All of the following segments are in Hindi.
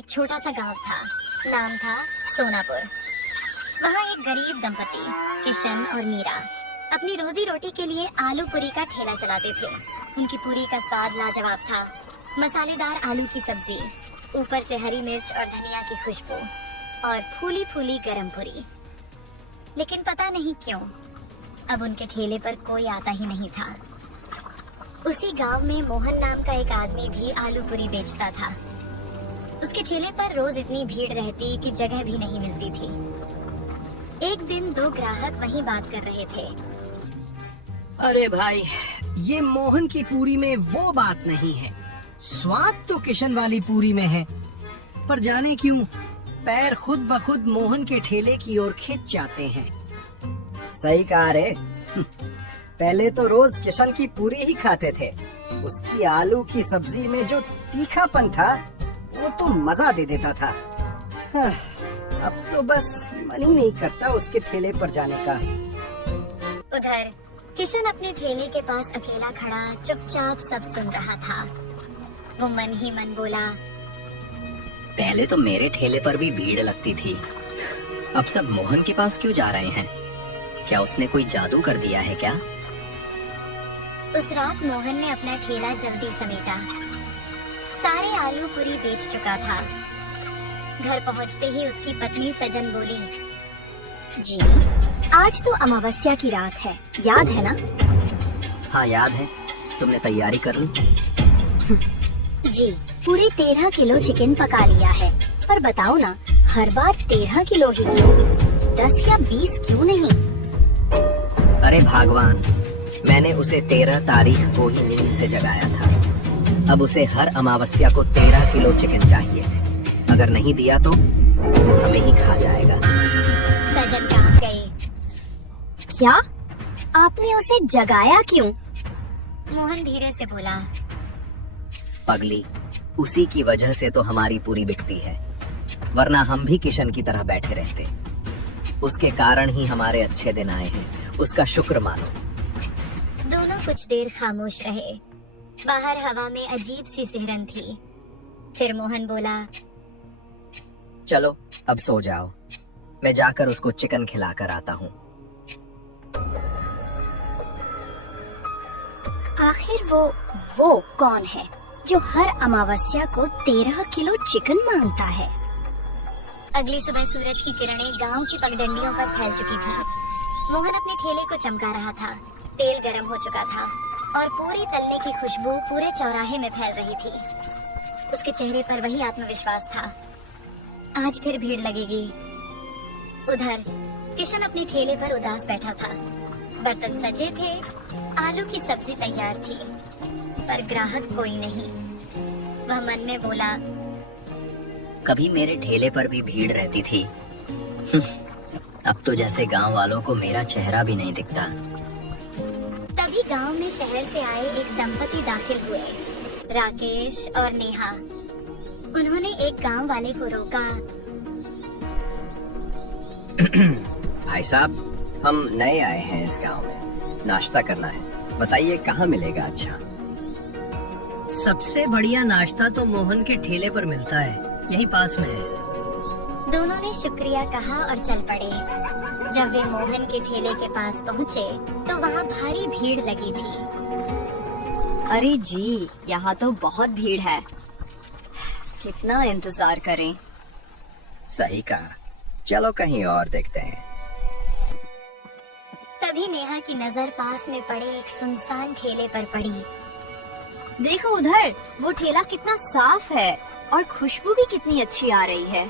एक छोटा सा गांव था, नाम था सोनापुर। वहाँ एक गरीब दंपति किशन और मीरा अपनी रोजी रोटी के लिए आलू पूरी का ठेला चलाते थे। उनकी पूरी का स्वाद लाजवाब था। मसालेदार आलू की सब्जी, ऊपर से हरी मिर्च और धनिया की खुशबू और फूली फूली गरम पूरी। लेकिन पता नहीं क्यों अब उनके ठेले पर कोई आता ही नहीं था। उसी गांव में मोहन नाम का एक आदमी भी आलू पूरी बेचता था। उसके ठेले पर रोज इतनी भीड़ रहती कि जगह भी नहीं मिलती थी। एक दिन दो ग्राहक वहीं बात कर रहे थे। अरे भाई, ये मोहन की पूरी में वो बात नहीं है। स्वाद तो किशन वाली पूरी में है, पर जाने क्यों पैर खुद ब खुद मोहन के ठेले की ओर खिंच जाते हैं। सही कहा रे। पहले तो रोज किशन की पूरी ही खाते थे। उसकी आलू की सब्जी में जो तीखापन था वो तो मजा दे देता था। अब तो बस मन ही नहीं करता उसके ठेले पर जाने का। उधर किशन अपने ठेले के पास अकेला खड़ा चुपचाप सब सुन रहा था। वो मन ही मन बोला, पहले तो मेरे ठेले पर भी भीड़ लगती थी, अब सब मोहन के पास क्यों जा रहे हैं? क्या उसने कोई जादू कर दिया है क्या? उस रात मोहन ने अपना ठेला जल्दी समेटा। सारे आलू पूरी बेच चुका था। घर पहुंचते ही उसकी पत्नी सजन बोली, जी आज तो अमावस्या की रात है, याद है ना? हाँ याद है। तुमने तैयारी कर ली? जी पूरे 13 किलो चिकन पका लिया है। पर बताओ ना, हर बार 13 किलो ही क्यों? 10 या 20 क्यों नहीं? अरे भगवान, मैंने उसे 13 तारीख को ही नींद से जगाया था। अब उसे हर अमावस्या को 13 किलो चिकन चाहिए। अगर नहीं दिया तो हमें ही खा जाएगा। सजन कांप गई। क्या? आपने उसे जगाया क्यों? मोहन धीरे से बोला, पगली, उसी की वजह से तो हमारी पूरी बिकती है, वरना हम भी किशन की तरह बैठे रहते। उसके कारण ही हमारे अच्छे दिन आए हैं, उसका शुक्र मानो। दोनों कुछ देर खामोश रहे। बाहर हवा में अजीब सी सिहरन थी। फिर मोहन बोला, चलो अब सो जाओ, मैं जाकर उसको चिकन खिलाकर आता हूँ। आखिर वो कौन है जो हर अमावस्या को 13 किलो चिकन मांगता है? अगली सुबह सूरज की किरणें गांव की पगडंडियों पर फैल चुकी थी। मोहन अपने ठेले को चमका रहा था। तेल गरम हो चुका था और पूरी तलने की खुशबू पूरे चौराहे में फैल रही थी। उसके चेहरे पर वही आत्मविश्वास था। आज फिर भीड़ लगेगी। उधर किशन अपने ठेले पर उदास बैठा था। बर्तन सजे थे, आलू की सब्जी तैयार थी, पर ग्राहक कोई नहीं। वह मन में बोला, कभी मेरे ठेले पर भी भीड़ रहती थी। अब तो जैसे गांव वालों को मेरा चेहरा भी नहीं दिखता। तभी गांव में शहर से आए एक दंपति दाखिल हुए, राकेश और नेहा। उन्होंने एक गांव वाले को रोका। भाई साहब, हम नए आए हैं इस गांव में, नाश्ता करना है, बताइए कहाँ मिलेगा अच्छा? सबसे बढ़िया नाश्ता तो मोहन के ठेले पर मिलता है, यही पास में है। दोनों ने शुक्रिया कहा और चल पड़े। जब वे मोहन के ठेले के पास पहुँचे तो वहाँ भारी भीड़ लगी थी। अरे जी, यहाँ तो बहुत भीड़ है, कितना इंतजार करें। सही कहा, चलो कहीं और देखते हैं। तभी नेहा की नजर पास में पड़े एक सुनसान ठेले पर पड़ी। देखो उधर, वो ठेला कितना साफ है और खुशबू भी कितनी अच्छी आ रही है।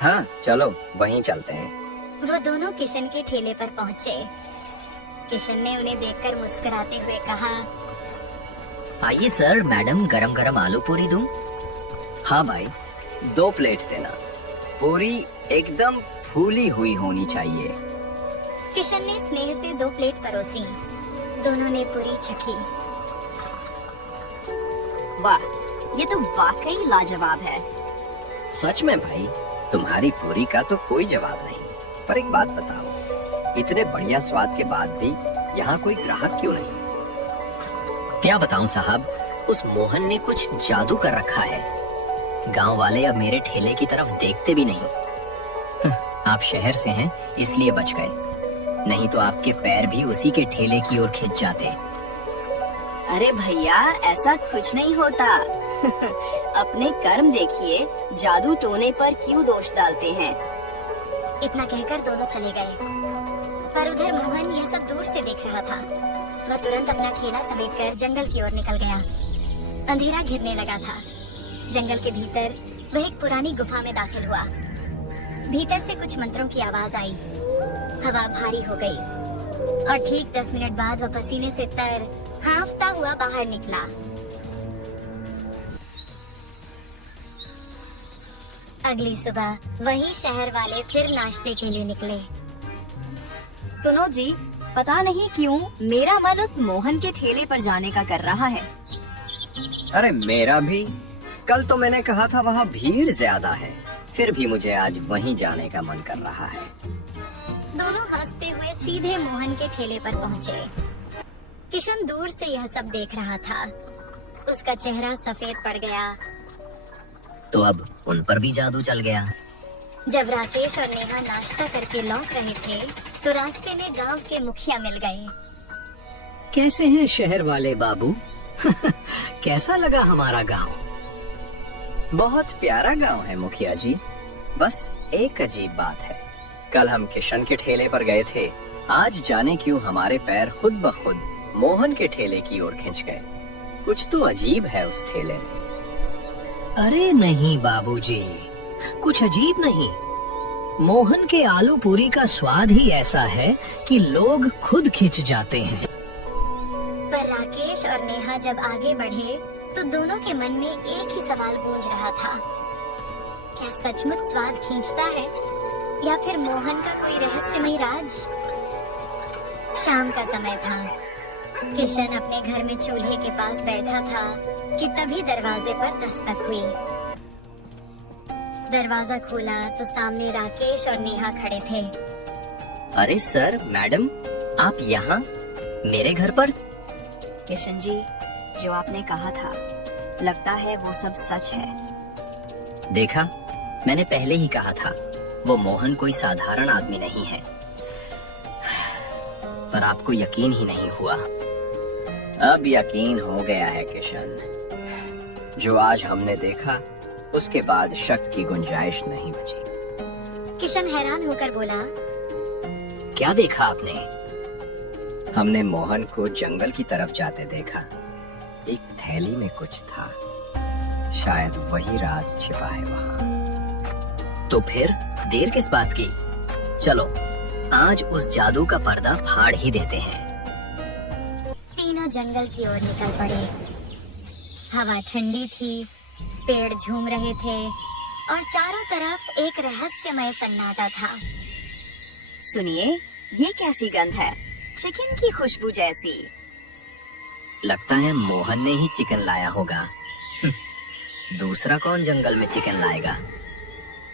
हाँ चलो वहीं चलते हैं। वो दोनों किशन के ठेले पर पहुँचे। किशन ने उन्हें देखकर मुस्कुराते हुए कहा, आइए सर, मैडम गरम गरम आलू पूरी दूं? हाँ भाई, 2 प्लेट देना। पूरी एकदम फूली हुई होनी चाहिए। किशन ने स्नेह से 2 प्लेट परोसी। दोनों ने पूरी चखी। वाह, ये तो वाकई लाजवाब है। सच में भाई, तुम्हारी पूरी का तो कोई जवाब नहीं। पर एक बात बताओ, इतने बढ़िया स्वाद के बाद भी यहाँ कोई ग्राहक क्यों नहीं? क्या बताऊं साहब, उस मोहन ने कुछ जादू कर रखा है। गांव वाले अब मेरे ठेले की तरफ देखते भी नहीं। आप शहर से हैं इसलिए बच गए, नहीं तो आपके पैर भी उसी के ठेले की ओर खिंच जाते। अरे भैया, ऐसा कुछ नहीं होता। अपने कर्म देखिए, जादू टोने पर क्यों दोष डालते हैं। इतना कहकर दोनों चले गए, पर उधर मोहन यह सब दूर से देख रहा था। वह तुरंत अपना ठेला समेटकर जंगल की ओर निकल गया। अंधेरा घिरने लगा था। जंगल के भीतर वह एक पुरानी गुफा में दाखिल हुआ। भीतर से कुछ मंत्रों की आवाज आई। हवा भारी हो गई और ठीक 10 मिनट बाद वह पसीने से तर हांफता हुआ बाहर निकला। अगली सुबह वही शहर वाले फिर नाश्ते के लिए निकले। सुनो जी, पता नहीं क्यों मेरा मन उस मोहन के ठेले पर जाने का कर रहा है। अरे मेरा भी। कल तो मैंने कहा था वहाँ भीड़ ज्यादा है, फिर भी मुझे आज वहीं जाने का मन कर रहा है। दोनों हंसते हुए सीधे मोहन के ठेले पर पहुँचे। किशन दूर से यह सब देख रहा था। उसका चेहरा सफेद पड़ गया। तो अब उन पर भी जादू चल गया। जब राकेश और नेहा नाश्ता करके लौट रहे थे तो रास्ते में गांव के मुखिया मिल गए। कैसे हैं शहर वाले बाबू? कैसा लगा हमारा गांव? बहुत प्यारा गांव है मुखिया जी। बस एक अजीब बात है, कल हम किशन के ठेले पर गए थे, आज जाने क्यों हमारे पैर खुद ब खुद मोहन के ठेले की ओर खिंच गए। कुछ तो अजीब है उस ठेले में। अरे नहीं बाबूजी, कुछ अजीब नहीं। मोहन के आलू पूरी का स्वाद ही ऐसा है कि लोग खुद खिंच जाते हैं। पर राकेश और नेहा जब आगे बढ़े तो दोनों के मन में एक ही सवाल गूंज रहा था, क्या सचमुच स्वाद खींचता है या फिर मोहन का कोई रहस्यमय राज? शाम का समय था। किशन अपने घर में चूल्हे के पास बैठा था कि तभी दरवाजे पर दस्तक हुई। दरवाजा खोला तो सामने राकेश और नेहा खड़े थे। अरे सर, मैडम, आप यहाँ मेरे घर पर? किशन जी, जो आपने कहा था, लगता है वो सब सच है। देखा, मैंने पहले ही कहा था, वो मोहन कोई साधारण आदमी नहीं है। पर आपको यकीन ही नहीं हुआ। अब यकीन हो गया है किशन। जो आज हमने देखा उसके बाद शक की गुंजाइश नहीं बची। किशन हैरान होकर बोला, क्या देखा आपने? हमने मोहन को जंगल की तरफ जाते देखा। एक थैली में कुछ था, शायद वही राज छिपा है वहाँ। तो फिर देर किस बात की? चलो आज उस जादू का पर्दा फाड़ ही देते हैं। तीनों जंगल की ओर निकल पड़े। हवा ठंडी थी, पेड़ झूम रहे थे और चारों तरफ एक रहस्यमय सन्नाटा था। सुनिए, ये कैसी गंध है? चिकन की खुशबू जैसी। लगता है मोहन ने ही चिकन लाया होगा। दूसरा कौन जंगल में चिकन लाएगा?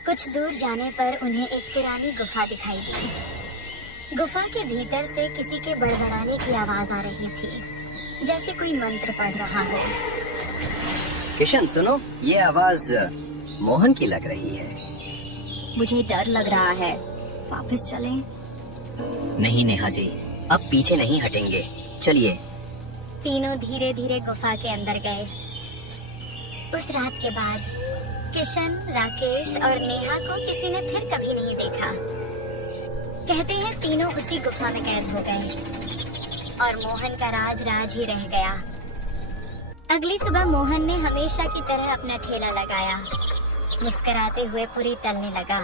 कुछ दूर जाने पर उन्हें एक पुरानी गुफा दिखाई दी। गुफा के भीतर से किसी के बड़बड़ाने की आवाज आ रही थी, जैसे कोई मंत्र पढ़ रहा हो। किशन सुनो, ये आवाज मोहन की लग रही है। मुझे डर लग रहा है, वापस चलें? नहीं नेहा जी, अब पीछे नहीं हटेंगे, चलिए। तीनों धीरे धीरे गुफा के अंदर गए। उस रात के बाद किशन, राकेश और नेहा को किसी ने फिर कभी नहीं देखा। कहते हैं तीनों उसी गुफा में कैद हो गए और मोहन का राज ही रह गया। अगली सुबह मोहन ने हमेशा की तरह अपना ठेला लगाया। मुस्कुराते हुए पूरी तलने लगा।